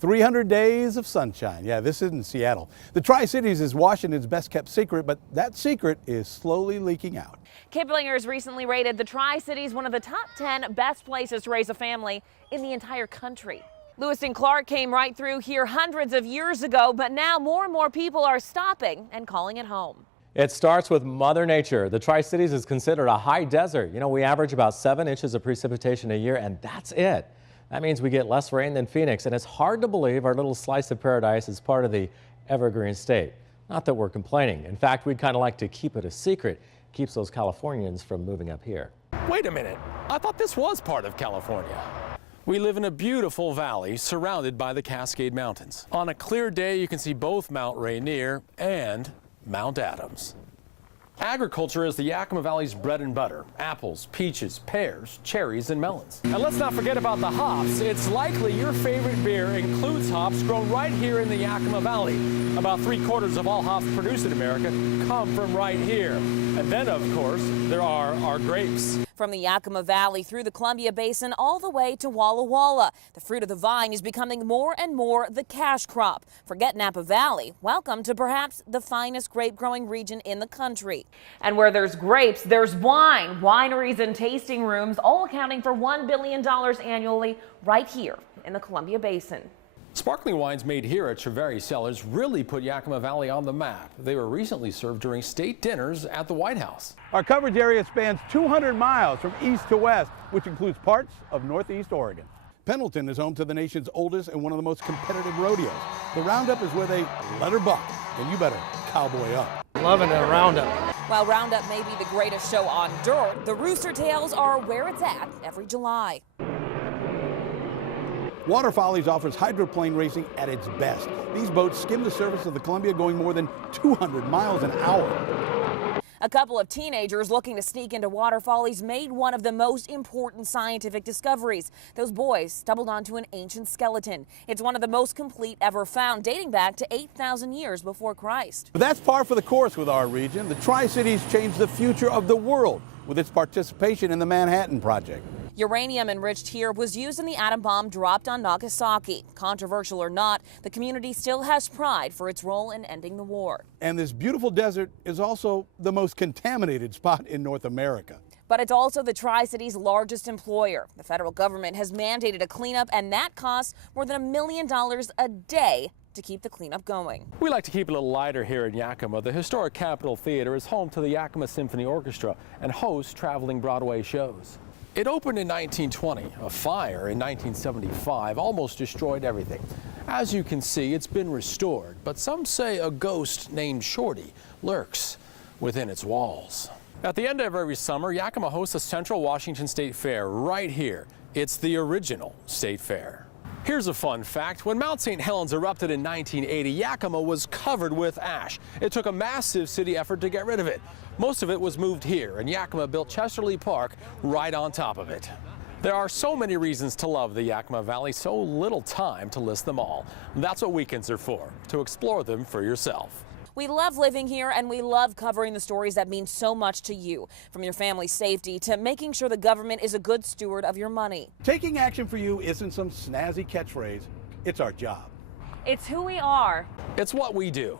300 days of sunshine. Yeah, this isn't Seattle. The Tri-Cities is Washington's best kept secret, but that secret is slowly leaking out. Kiplingers recently rated the Tri-Cities one of the top 10 best places to raise a family in the entire country. Lewis and Clark came right through here hundreds of years ago, but now more and more people are stopping and calling it home. It starts with Mother Nature. The Tri-Cities is considered a high desert. You know, we average about 7 inches of precipitation a year, and that's it. That means we get less rain than Phoenix, and it's hard to believe our little slice of paradise is part of the evergreen state. Not that we're complaining. In fact, we'd kind of like to keep it a secret. Keeps those Californians from moving up here. Wait a minute. I thought this was part of California. We live in a beautiful valley surrounded by the Cascade Mountains. On a clear day, you can see both Mount Rainier and Mount Adams. Agriculture is the Yakima Valley's bread and butter. Apples, peaches, pears, cherries, and melons. And let's not forget about the hops. It's likely your favorite beer includes hops grown right here in the Yakima Valley. About 3/4 of all hops produced in America come from right here. And then, of course, there are our grapes. From the Yakima Valley through the Columbia Basin all the way to Walla Walla, the fruit of the vine is becoming more and more the cash crop. Forget Napa Valley. Welcome to perhaps the finest grape growing region in the country. And where there's grapes, there's wine. Wineries and tasting rooms all accounting for $1 billion annually right here in the Columbia Basin. Sparkling wines made here at Treveri Cellars really put Yakima Valley on the map. They were recently served during state dinners at the White House. Our coverage area spans 200 miles from east to west, which includes parts of northeast Oregon. Pendleton is home to the nation's oldest and one of the most competitive rodeos. The Roundup is where they let her buck, and you better cowboy up. Loving the Roundup. While Roundup may be the greatest show on dirt, the Rooster Tails are where it's at every July. Water Follies offers hydroplane racing at its best. These boats skim the surface of the Columbia going more than 200 miles an hour. A couple of teenagers looking to sneak into Water Follies made one of the most important scientific discoveries. Those boys stumbled onto an ancient skeleton. It's one of the most complete ever found, dating back to 8,000 years before Christ. But that's par for the course with our region. The Tri-Cities changed the future of the world with its participation in the Manhattan Project. Uranium enriched here was used in the atom bomb dropped on Nagasaki. Controversial or not, the community still has pride for its role in ending the war. And this beautiful desert is also the most contaminated spot in North America. But it's also the Tri-Cities' largest employer. The federal government has mandated a cleanup, and that costs more than $1 million a day to keep the cleanup going. We like to keep it a little lighter here in Yakima. The historic Capitol Theater is home to the Yakima Symphony Orchestra and hosts traveling Broadway shows. It opened in 1920. A fire in 1975 almost destroyed everything. As you can see, it's been restored, but some say a ghost named Shorty lurks within its walls. At the end of every summer, Yakima hosts a Central Washington State Fair right here. It's the original state fair. Here's a fun fact. When Mount St. Helens erupted in 1980, Yakima was covered with ash. It took a massive city effort to get rid of it. Most of it was moved here, and Yakima built Chesterley Park right on top of it. There are so many reasons to love the Yakima Valley, so little time to list them all. That's what weekends are for, to explore them for yourself. We love living here, and we love covering the stories that mean so much to you, from your family's safety to making sure the government is a good steward of your money. Taking action for you isn't some snazzy catchphrase, it's our job. It's who we are. It's what we do.